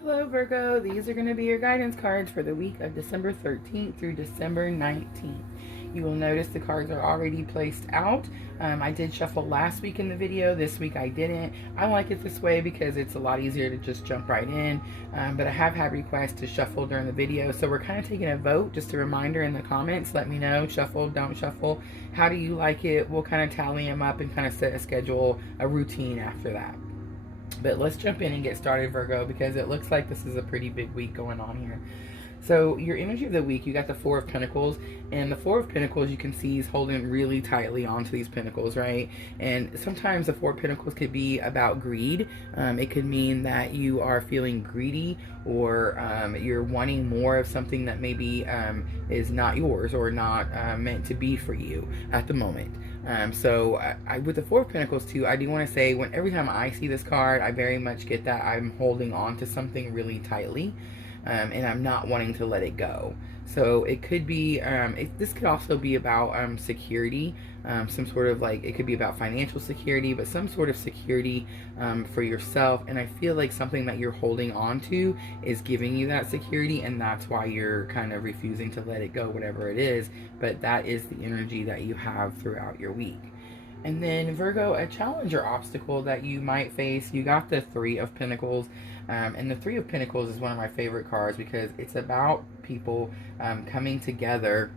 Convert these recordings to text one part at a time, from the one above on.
Hello Virgo, these are going to be your guidance cards for the week of December 13th through December 19th. You will notice the cards are already placed out. I did shuffle last week in the video. This week I didn't. I like it this way because it's a lot easier to just jump right in. But I have had requests to shuffle during the video. So we're kind of taking a vote. Just a reminder in the comments. Let me know. Shuffle, don't shuffle. How do you like it? We'll kind of tally them up and kind of set a schedule, a routine after that. But let's jump in and get started, Virgo, because it looks like this is a pretty big week going on here. So your energy of the week, you got the Four of Pentacles, and the Four of Pentacles you can see is holding really tightly onto these pentacles, right? And sometimes the Four of Pentacles could be about greed. It could mean that you are feeling greedy, or you're wanting more of something that maybe is not yours or not meant to be for you at the moment. So with the Four of Pentacles too, I do want to say, every time I see this card, I very much get that I'm holding on to something really tightly. And I'm not wanting to let it go. So it could be, this could also be about security, some sort of it could be about financial security, but some sort of security for yourself. And I feel like something that you're holding on to is giving you that security, and that's why you're kind of refusing to let it go, whatever it is. But that is the energy that you have throughout your week. And then Virgo, a challenge or obstacle that you might face, you got the Three of Pentacles. And the Three of Pentacles is one of my favorite cards because it's about people coming together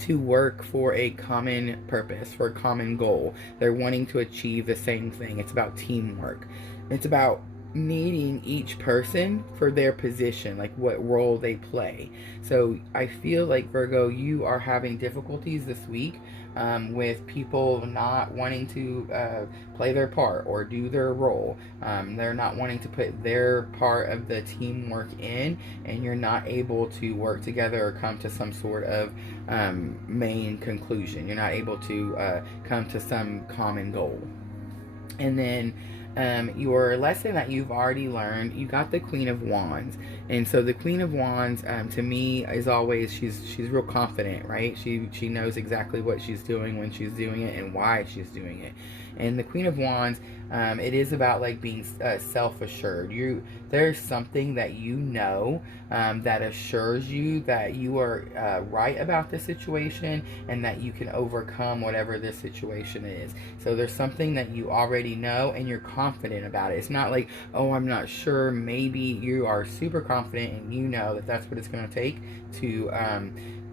to work for a common purpose, for a common goal. They're wanting to achieve the same thing. It's about teamwork. It's about needing each person for their position, like what role they play. So I feel like, Virgo, you are having difficulties this week with people not wanting to play their part or do their role. They're not wanting to put their part of the teamwork in, and you're not able to work together or come to some sort of main conclusion. You're not able to come to some common goal. And then your lesson that you've already learned, you got the Queen of Wands. And so the Queen of Wands, to me, is always, she's real confident, right? She knows exactly what she's doing when she's doing it and why she's doing it. And the Queen of Wands, it is about being self-assured. There's something that you know that assures you that you are right about the situation and that you can overcome whatever this situation is. So there's something that you already know and you're confident about it. It's not like, oh, I'm not sure, maybe. You are super confident and you know that that's what it's going to take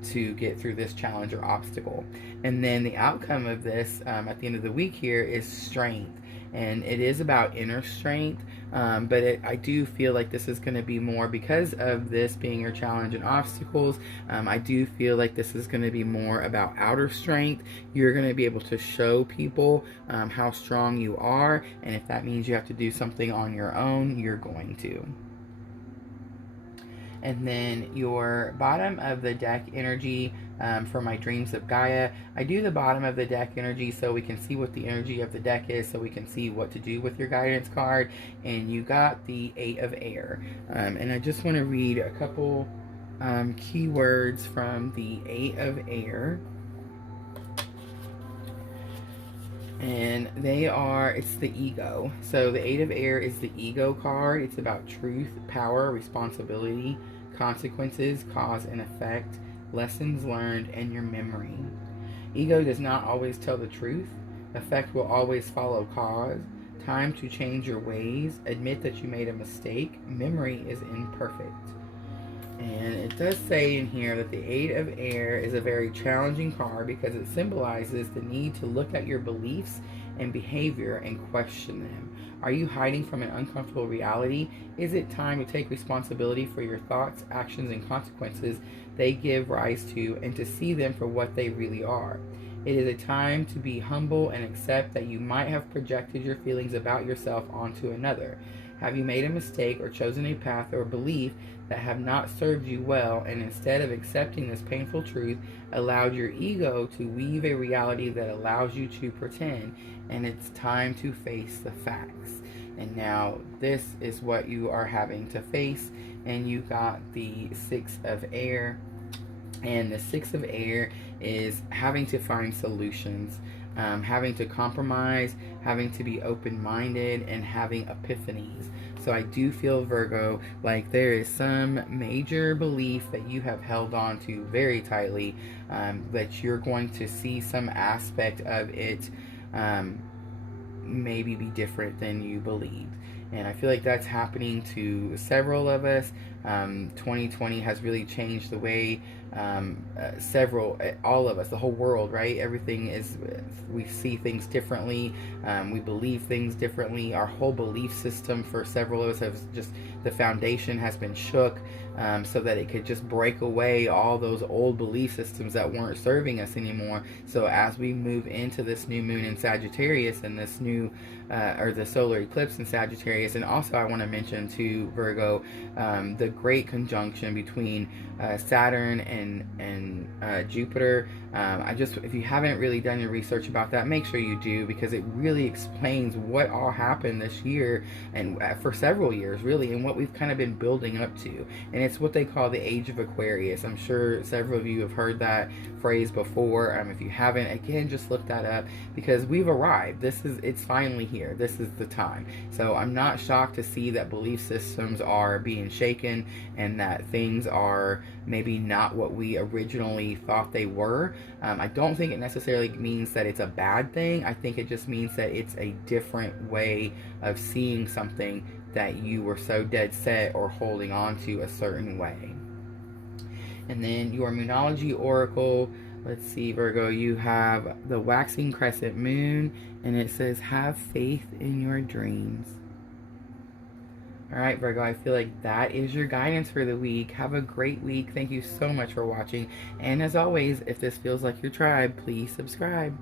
to get through this challenge or obstacle. And then the outcome of this at the end of the week here is strength. And it is about inner strength, but I do feel like this is going to be more, because of this being your challenge and obstacles, I do feel like this is going to be more about outer strength. You're going to be able to show people how strong you are, and if that means you have to do something on your own, you're going to. And then your bottom of the deck energy for my Dreams of Gaia. I do the bottom of the deck energy so we can see what the energy of the deck is, so we can see what to do with your guidance card. And you got the Eight of Air. And I just want to read a couple keywords from the Eight of Air. And it's the ego. So the Eight of Air is the ego card. It's about truth, power, responsibility, consequences, cause and effect, lessons learned, and your memory. Ego does not always tell the truth. Effect will always follow cause. Time to change your ways. Admit that you made a mistake. Memory is imperfect. And it does say in here that the Eight of Air is a very challenging card because it symbolizes the need to look at your beliefs and behavior and question them. Are you hiding from an uncomfortable reality? Is it time to take responsibility for your thoughts, actions, and consequences they give rise to, and to see them for what they really are? It is a time to be humble and accept that you might have projected your feelings about yourself onto another. Have you made a mistake or chosen a path or belief that have not served you well, and instead of accepting this painful truth, allowed your ego to weave a reality that allows you to pretend? And it's time to face the facts. And now this is what you are having to face. And you got the Six of Air. And the Six of Air is having to find solutions, having to compromise, having to be open-minded, and having epiphanies. So I do feel, Virgo, like there is some major belief that you have held on to very tightly, that you're going to see some aspect of it maybe be different than you believed. And I feel like that's happening to several of us. 2020 has really changed the way all of us, the whole world, right? Everything is, we see things differently. We believe things differently. Our whole belief system for several of us has just, the foundation has been shook, so that it could just break away all those old belief systems that weren't serving us anymore. So as we move into this new moon in Sagittarius and this new, or the solar eclipse in Sagittarius, and also I want to mention to Virgo, the great conjunction between Saturn and Jupiter. If you haven't really done your research about that, make sure you do, because it really explains what all happened this year and for several years really, and what we've kind of been building up to. And it's what they call the age of Aquarius. I'm sure several of you have heard that phrase before. If you haven't, again, just look that up, because we've arrived. It's finally here. This is the time. So I'm not shocked to see that belief systems are being shaken and that things are maybe not what we originally thought they were. I don't think it necessarily means that it's a bad thing. I think it just means that it's a different way of seeing something that you were so dead set or holding on to a certain way. And then your Moonology Oracle, let's see, Virgo, you have the waxing crescent moon, and it says, have faith in your dreams. Alright, Virgo, I feel like that is your guidance for the week. Have a great week. Thank you so much for watching. And as always, if this feels like your tribe, please subscribe.